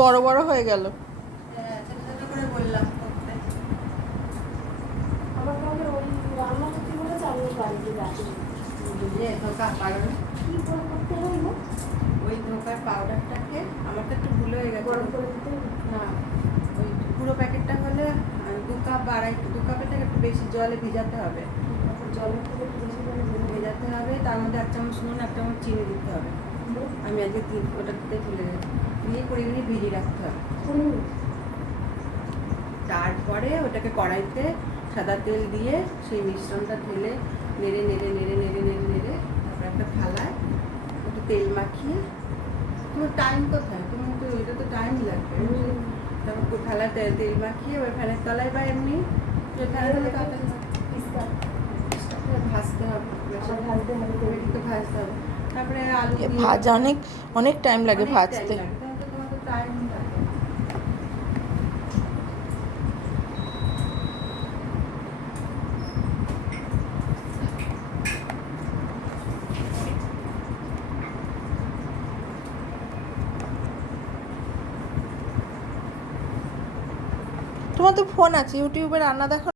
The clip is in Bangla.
বড় বড় হয়ে গেল। হ্যাঁ, ছোট ছোট করে বললাম করতে। আমার কাউকে ওই রান্না করতে বলেছে, আমি বাড়িতে রাখি ধোকা পাউডার, কি করে করতে হয় গো? ওই ধোকার পাউডারটাকে, আমার তো একটু ভুল হয়ে গেছে। গরম করে দিতে হবে? না, ওই পুরো প্যাকেটটা হলে 2 কাপ বা 2 কাপের থেকে একটু বেশি জলে ভিজাতে হবে। তারপর জলের থেকে একটু বেশি করে ভেজাতে হবে, তার মধ্যে 1 চামচ নুন, 1 চামচ চিনি দিতে হবে। আমি আজকে ওটা দিতে ভুলে গেছি। দিয়ে 20 মিনিট ভিজিয়ে রাখতে হবে। তারপরে ওটাকে কড়াইতে সাদা তেল দিয়ে সেই মিশ্রণটা ঢেলে নেড়ে নেড়ে নেড়ে নেড়ে নেড়ে নেড়ে তারপর একটা থালায় একটু তেল মাখিয়ে, তোমার টাইম কোথায়, তোমার তো এটা তো টাইম লাগবে। তারপর থালায় তেল মাখিয়ে ওই ফ্যানের তলায় বা এমনি যে ফ্যানের তলায় তাড়াতাড়ি ভাজতে হবে, ভাজতে হবে, একটু ভাজতে হবে। তারপরে আলু দিয়ে ভাজা অনেক অনেক টাইম লাগে অনেক ভাজতে। time লাগে, তোমার তো টাইম লাগে। তোমার তো ফোন আছে, ইউটিউবে রান্না দেখো।